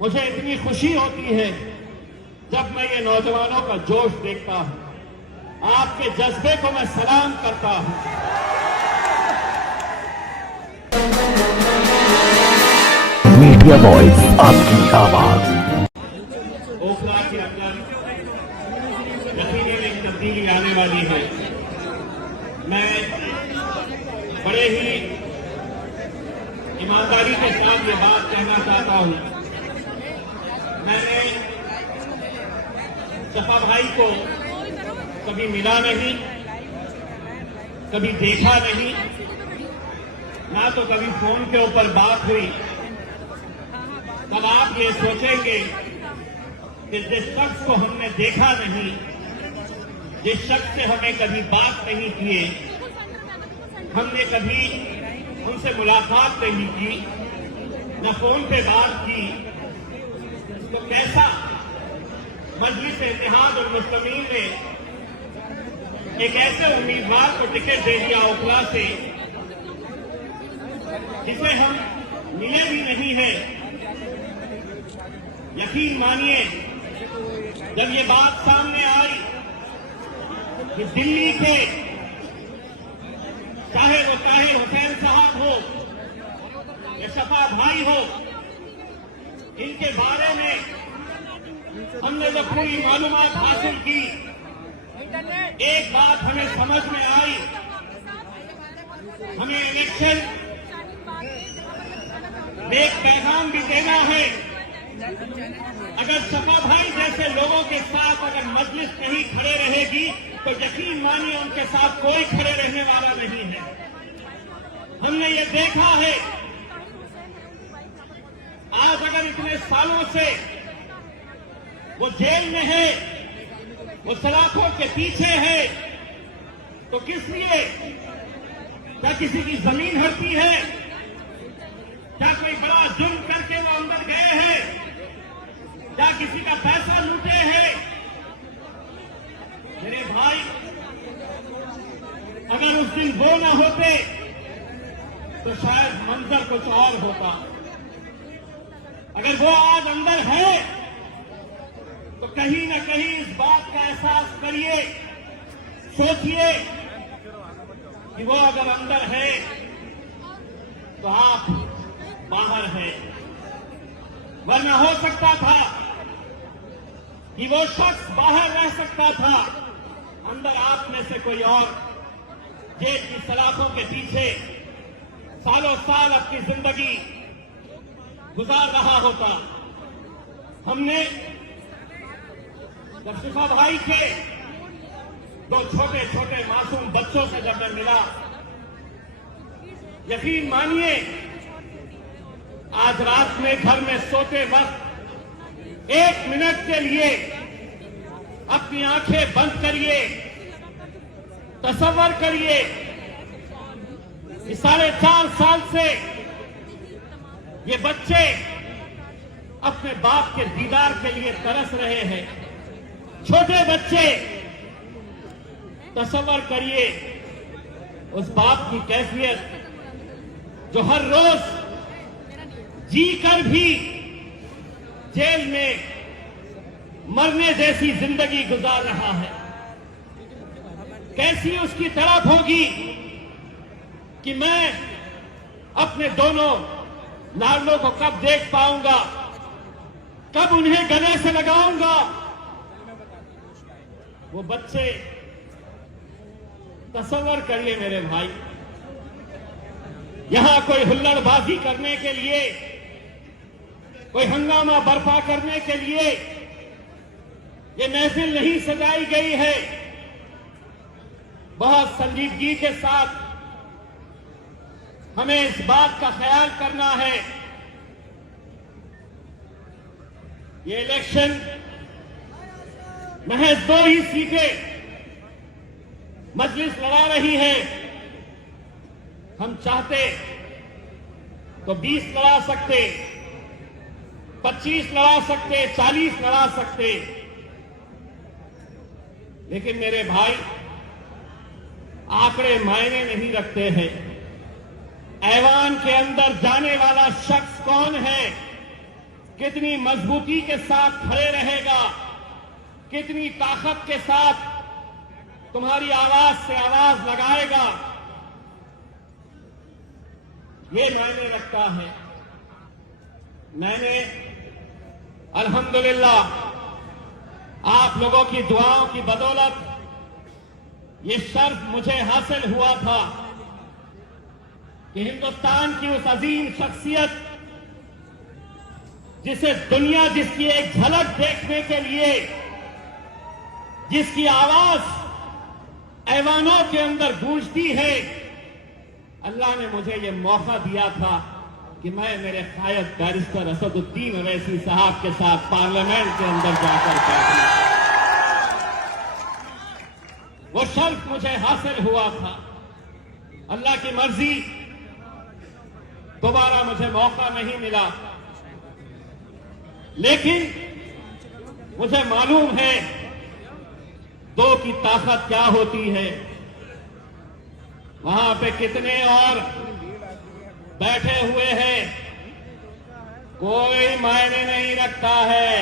मुझे इतनी खुशी होती है जब मैं ये नौजवानों का जोश देखता हूं। आपके जज्बे को मैं सलाम करता हूं। मीडिया वॉइस, आपकी आवाज। ओखला के अंदर यकीनन एक तब्दीली आने वाली है। मैं बड़े ही ईमानदारी के साथ ये बात कहना चाहता हूं। मैंने सपा भाई को कभी मिला नहीं, कभी देखा नहीं, ना तो कभी फोन के ऊपर बात हुई। तब आप ये सोचेंगे कि जिस शख्स को हमने देखा नहीं, जिस शख्स से हमें कभी बात नहीं किए, हमने कभी उनसे मुलाकात नहीं की, न फोन पे बात की, तो कैसा मजलिस इत्तेहादुल मुस्लिमीन ने एक ऐसे उम्मीदवार को टिकट दे दिया ओखला से, जिसे हम मिले भी नहीं है। यकीन मानिए, जब ये बात सामने आई कि दिल्ली के चाहे वो ताहिर हुसैन साहब हो या सपा भाई हो, इनके बारे में हमने जब पूरी मालूमात हासिल की, एक बात हमें समझ में आई, हमें इलेक्शन में एक पैगाम भी देना है। अगर सपा भाई जैसे लोगों के साथ अगर मजलिस नहीं खड़े रहेगी तो यकीन मानिए उनके साथ कोई खड़े रहने वाला नहीं है। हमने ये देखा है, आज अगर इतने सालों से वो जेल में है, वो सलाखों के पीछे है, तो किस लिए? क्या किसी की जमीन हड़पी है? क्या कोई बड़ा जुर्म करके वो अंदर गए हैं? क्या किसी का पैसा लूटे हैं? मेरे भाई, अगर उस दिन वो न होते तो शायद मंजर कुछ और होता। अगर वो आज अंदर है तो कहीं न कहीं इस बात का एहसास करिए, सोचिए कि वो अगर अंदर है तो आप बाहर हैं। वरना हो सकता था कि वो शख्स बाहर रह सकता था, अंदर आप में से कोई और जेल की सलाखों के पीछे सालों साल अपनी जिंदगी गुजार रहा होता। हमने जब सपा भाई के दो छोटे छोटे मासूम बच्चों से जब मैं मिला, यकीन मानिए आज रात में घर में सोते वक्त 1 मिनट के लिए अपनी आंखें बंद करिए, तसव्वुर करिए कि 4.5 साल से ये बच्चे अपने बाप के दीदार के लिए तरस रहे हैं। छोटे बच्चे, तसव्वुर करिए उस बाप की कैफियत जो हर रोज जी कर भी जेल में मरने जैसी जिंदगी गुजार रहा है। कैसी उसकी तड़प होगी कि मैं अपने दोनों लाडलों को कब देख पाऊंगा, कब उन्हें गले से लगाऊंगा। वो बच्चे, तसव्वुर करिए मेरे भाई, यहां कोई हुल्लड़बाजी करने के लिए, कोई हंगामा बर्पा करने के लिए ये महफिल नहीं सजाई गई है। बहुत संजीदगी के साथ हमें इस बात का ख्याल करना है। ये इलेक्शन महज 2 ही सीटें मजलिस लड़ा रही है। हम चाहते तो 20 लड़ा सकते, 25 लड़ा सकते, 40 लड़ा सकते, लेकिन मेरे भाई आंकड़े मायने नहीं रखते हैं। ऐवान के अंदर जाने वाला शख्स कौन है कितनी मजबूती के साथ खड़े रहेगा, कितनी ताकत के साथ तुम्हारी आवाज से आवाज लगाएगा, ये मायने रखता है। मैंने अल्हम्दुलिल्लाह आप लोगों की दुआओं की बदौलत ये शर्फ मुझे हासिल हुआ था कि हिंदुस्तान की उस अजीम शख्सियत जिसे दुनिया जिसकी एक झलक देखने के लिए, जिसकी आवाज ऐवानों के अंदर गूंजती है, अल्लाह ने मुझे ये मौका दिया था कि मैं मेरे कायद बैरिस्टर असदुद्दीन अवैसी साहब के साथ पार्लियामेंट के अंदर जाकर बैठूं। वो शर्फ मुझे हासिल हुआ था। अल्लाह की मर्जी, दोबारा मुझे मौका नहीं मिला, लेकिन मुझे मालूम है दो की ताकत क्या होती है। वहां पे कितने और बैठे हुए हैं, कोई मायने नहीं रखता है।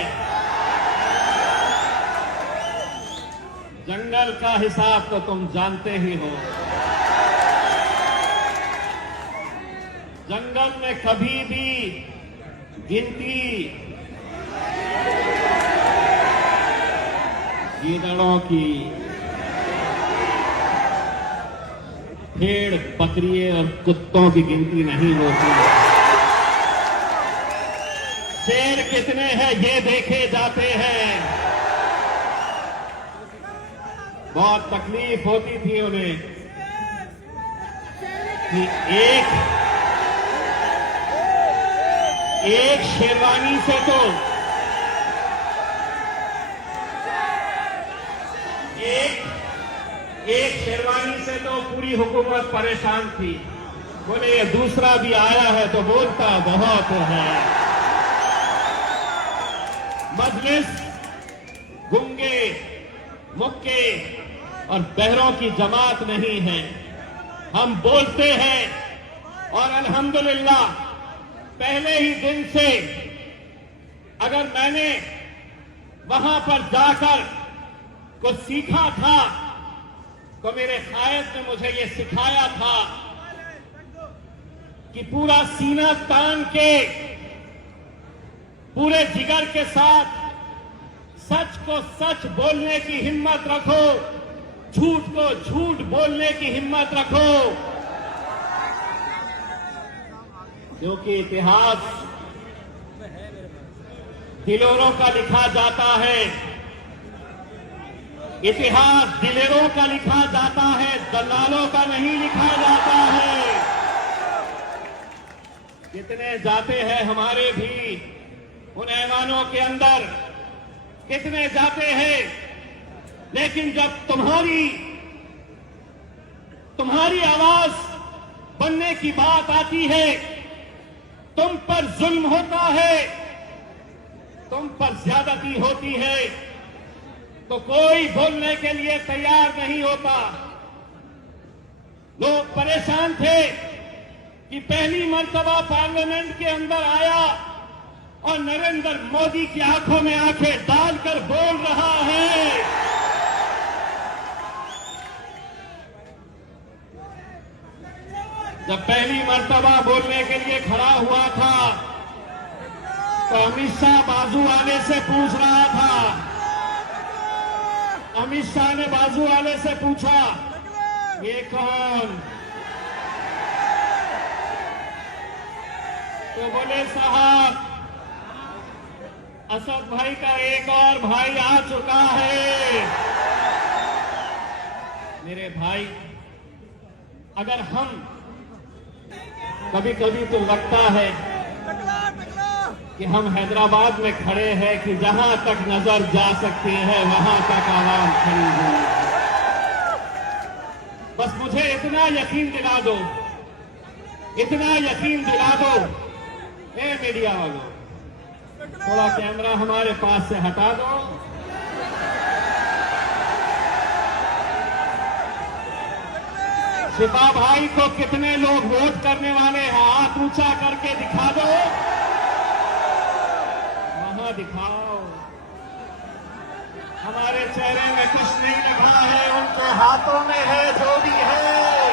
जंगल का हिसाब तो तुम जानते ही हो। जंगल में कभी भी गिनती गीदड़ों की, भेड़ बकरियों और कुत्तों की गिनती नहीं होती। शेर कितने हैं ये देखे जाते हैं। बहुत तकलीफ होती थी उन्हें कि एक शेरवानी से तो एक शेरवानी से तो पूरी हुकूमत परेशान थी। बोले ये दूसरा भी आया है तो बोलता बहुत है। मजलिस गूंगे, मुक्के और बहरों की जमात नहीं है। हम बोलते हैं और अल्हम्दुलिल्लाह पहले ही दिन से अगर मैंने वहां पर जाकर कुछ सीखा था तो मेरे कायद ने मुझे ये सिखाया था कि पूरा सीना तान के, पूरे जिगर के साथ सच को सच बोलने की हिम्मत रखो, झूठ को झूठ बोलने की हिम्मत रखो, क्योंकि इतिहास दिलेरों का लिखा जाता है। इतिहास दिलेरों का लिखा जाता है, दलालों का नहीं लिखा जाता है। कितने जाते हैं हमारे भी उन ऐवानों के अंदर, कितने जाते हैं, लेकिन जब तुम्हारी आवाज बनने की बात आती है, तुम पर जुल्म होता है, तुम पर ज्यादती होती है, तो कोई बोलने के लिए तैयार नहीं होता। लोग परेशान थे कि पहली मर्तबा पार्लियामेंट के अंदर आया और नरेंद्र मोदी की आंखों में आंखें डालकर बोल रहा है। जब पहली मर्तबा बोलने के लिए खड़ा हुआ था तो अमित शाह बाजू वाले से पूछ रहा था। अमित शाह ने बाजू वाले से पूछा, ये कौन? तो बोले साहब, असद भाई का एक और भाई आ चुका है। मेरे भाई, अगर हम कभी कभी तो लगता है कि हम हैदराबाद में खड़े हैं कि जहां तक नजर जा सकती है वहां तक आवाम खड़ी हुई है। बस मुझे इतना यकीन दिला दो, इतना यकीन दिला दो, ए मीडिया वालों, थोड़ा कैमरा हमारे पास से हटा दो। शिफा भाई को कितने लोग वोट करने वाले हैं, हाथ ऊंचा करके दिखा दो। यहां दिखाओ। हमारे चेहरे में कुछ नहीं लिखा है, उनके हाथों में है जो भी है।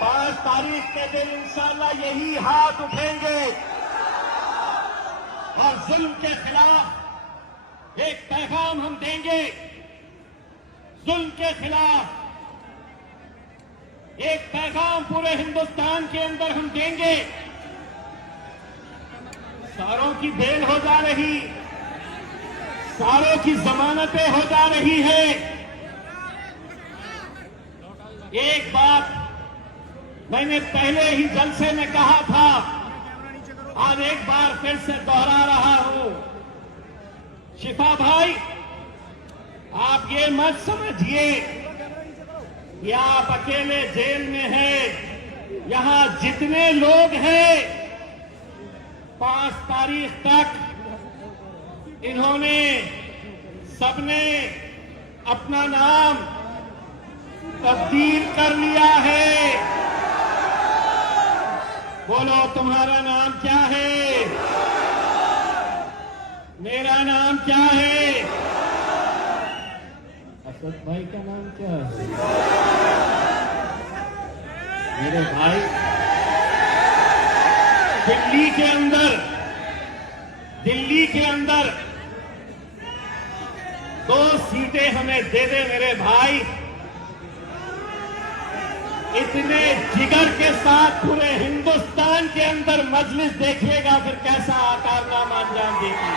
5 तारीख के दिन इंशाल्लाह यही हाथ उठेंगे और जुल्म के खिलाफ एक पैगाम हम देंगे। जुल्म के खिलाफ एक पैगाम पूरे हिंदुस्तान के अंदर हम देंगे। सारों की बेल हो जा रही, सारों की जमानतें हो जा रही है। एक बात मैंने पहले ही जलसे में कहा था, आज एक बार फिर से दोहरा रहा हूं। शिफा भाई, आप ये मत समझिए कि आप अकेले जेल में हैं। यहां जितने लोग हैं 5 तारीख तक इन्होंने सबने अपना नाम तब्दील कर लिया है। बोलो, तुम्हारा नाम क्या है? मेरा नाम क्या है? असद भाई का नाम क्या है? मेरे भाई, दिल्ली के अंदर 2 सीटें हमें दे दे मेरे भाई। इतने जिगर के साथ पूरे हिंदुस्तान के अंदर मजलिस देखिएगा, फिर कैसा कारनामा अंजाम देगी।